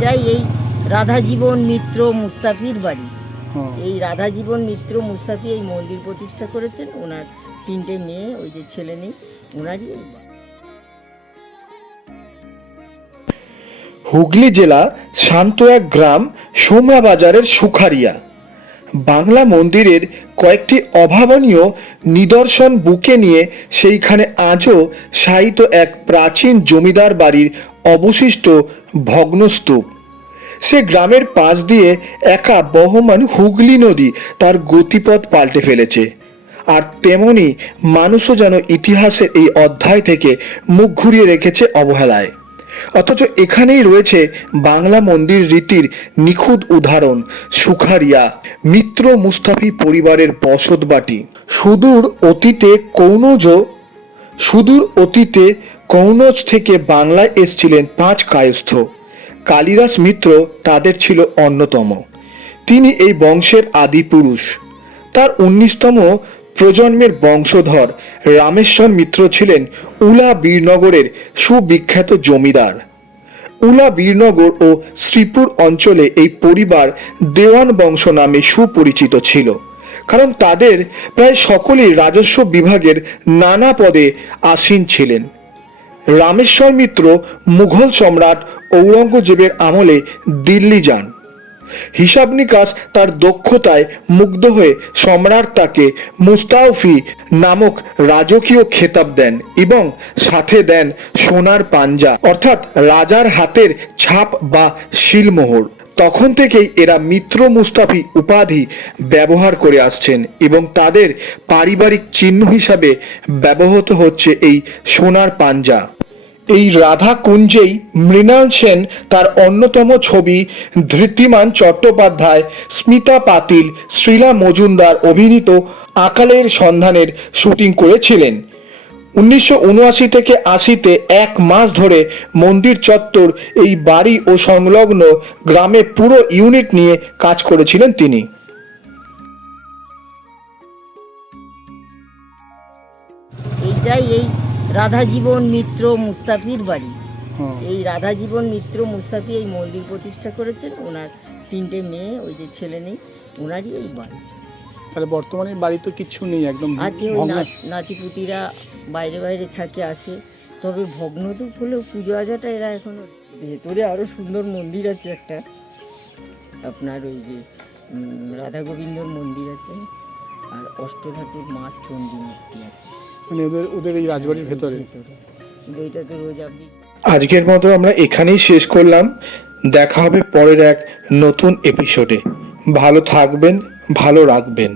এইটাই এই রাধা জীবন মিত্র মুস্তাফির বাড়ি। হ্যাঁ। এই রাধা জীবন মিত্র মুস্তাফি এই মন্দির প্রতিষ্ঠা করেছেন। ওনার তিনটে মেয়ে ওই যে ছেলে নেই ওনারই হুগলি জেলা শান্ত এক গ্রাম সোমরা বাজারের সুখারিয়া। বাংলা মন্দিরের কয়েকটি অভাবনীয় নিদর্শন বুকে নিয়ে সেইখানে আজও শায়িত এক প্রাচীন জমিদার বাড়ির অবশিষ্ট ভগ্নস্তূপ। সে গ্রামের পাশ দিয়ে একা বহমান হুগলি নদী তার গতিপথ পাল্টে ফেলেছে। আর তেমনি মানুষও যেন ইতিহাসের এই অধ্যায় থেকে মুখ ঘুরিয়ে রেখেছে অবহেলায়। অথচ এখানেই রয়েছে বাংলা মন্দির রীতির নিখুঁত উদাহরণ, সুখারিয়া, মিত্র মুস্তাফি পরিবারের বসত বসতবাটি সুদূর অতীতে কৌনজ, সুদূর অতীতে কৌনজ থেকে বাংলায় এসছিলেন পাঁচ কায়স্থ। কালিদাস মিত্র তাদের ছিল অন্যতম। তিনি এই বংশের আদি পুরুষ। তার উনিশতম প্রজন্মের বংশধর রামেশ্বর মিত্র ছিলেন উলা বীরনগরের সুবিখ্যাত জমিদার। উলা বীরনগর ও শ্রীপুর অঞ্চলে এই পরিবার দেওয়ান বংশ নামে সুপরিচিত ছিল। কারণ তাদের প্রায় সকলেই রাজস্ব বিভাগের নানা পদে আসীন ছিলেন। রামেশ্বর মিত্র, মুঘল সম্রাট ঔরঙ্গজেবের আমলে দিল্লি যান। হিসাব নিকাশ তার দক্ষতায় মুগ্ধ হয়ে সম্রাট তাকে মুস্তাউফি নামক রাজকীয় খেতাব দেন এবং সাথে দেন সোনার পাঞ্জা, অর্থাৎ রাজার হাতের ছাপ বা শিলমোহর। তখন থেকেই এরা মিত্র মুস্তাফি উপাধি ব্যবহার করে আসছেন এবং তাদের পারিবারিক চিহ্ন হিসাবে ব্যবহৃত হচ্ছে এই সোনার পাঞ্জা। এই রাধা কুঞ্জেই মৃণাল সেন তার অন্যতম ছবি ধৃতিমান চট্টোপাধ্যায়, স্মিতা পাতিল, শ্রীলা মজুমদার অভিনীত আকালের সন্ধানের শুটিং করেছিলেন। উনিশশো উনআশি থেকে আশিতে এক মাস ধরে মন্দির চত্বর, এই বাড়ি ও সংলগ্ন গ্রামে পুরো ইউনিট নিয়ে কাজ করেছিলেন তিনি। এই রাধা জীবন মিত্র মুস্তাফির বাড়ি। এই রাধাজীবন মিত্র মুস্তাফি এই মন্দির প্রতিষ্ঠা করেছেন। ওনার তিনটে মেয়ে ওই যে ছেলে নেই ওনারই এই বাড়ি। তাহলে বর্তমানে বাড়ি তো কিচ্ছু নেই একদম আছে ওই নাতিপুতিরা বাইরে বাইরে থাকে আসে। তবে ভগ্নদূপ হলেও পুজো আজাটা এরা এখনও ভেতরে আরও সুন্দর মন্দির আছে একটা। আপনার ওই যে রাধা গোবিন্দর মন্দির আছে। আর অষ্টধাতুর মা চণ্ডী মূর্তি আছে মানে ওদের ওদের এই রাজবাড়ির ভেতরে। আজকের মতো আমরা এখানেই শেষ করলাম। দেখা হবে পরের এক নতুন এপিসোডে ভালো থাকবেন, ভালো রাখবেন।